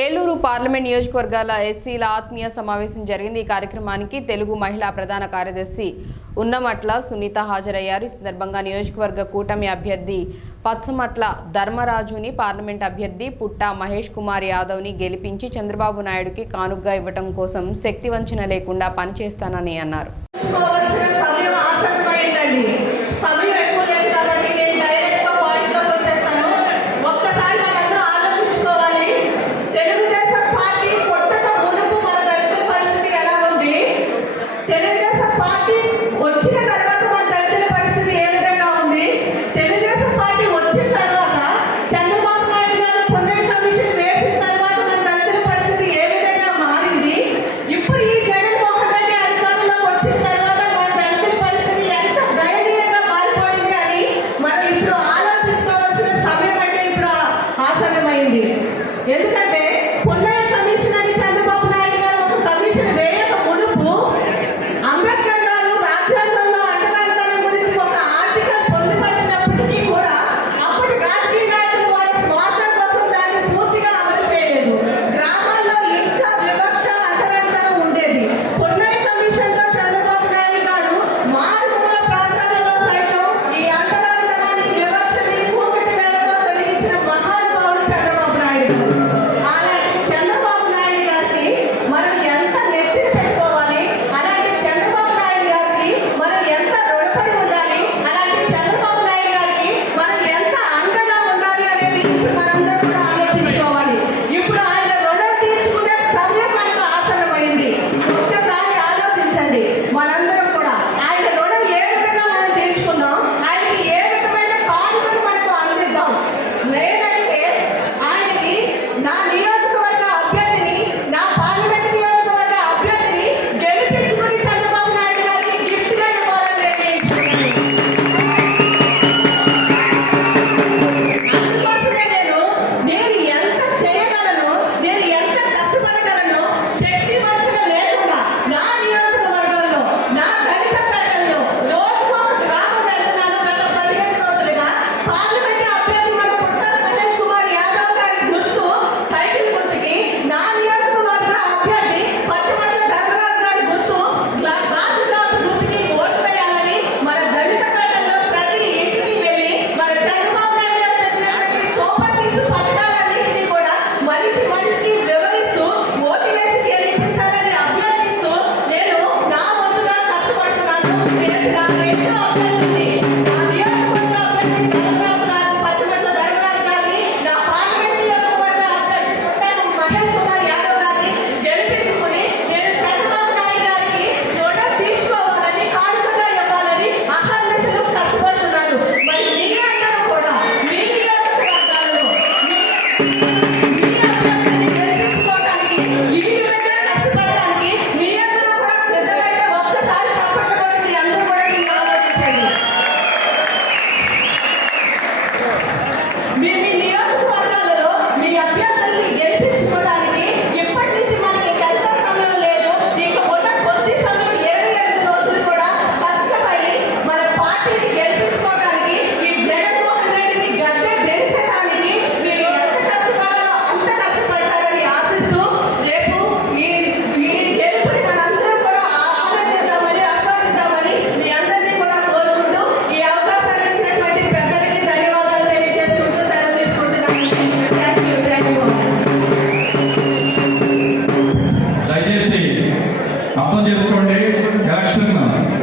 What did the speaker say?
Eluru parliament నియోజకవర్గాల ఎస్సీల ఆత్మీయ సమావేశం జరిగింది. ఈ కార్యక్రమానికి తెలుగు మహిళా ప్రధాన కార్యదర్శి ఉన్నమట్ల సునీత హాజరయ్యారు. ఈ సందర్భంగా నియోజకవర్గ కూటమి అభ్యర్థి పచ్చమట్ల ధర్మరాజుని పార్లమెంట్ అభ్యర్థి పుట్ట మహేష్ కుమార్ యాదవ్ని గెలిపించి చంద్రబాబు నాయుడుకి కానుగ్గా ఇవ్వటం కోసం శక్తివంచన లేకుండా పనిచేస్తానని అన్నారు.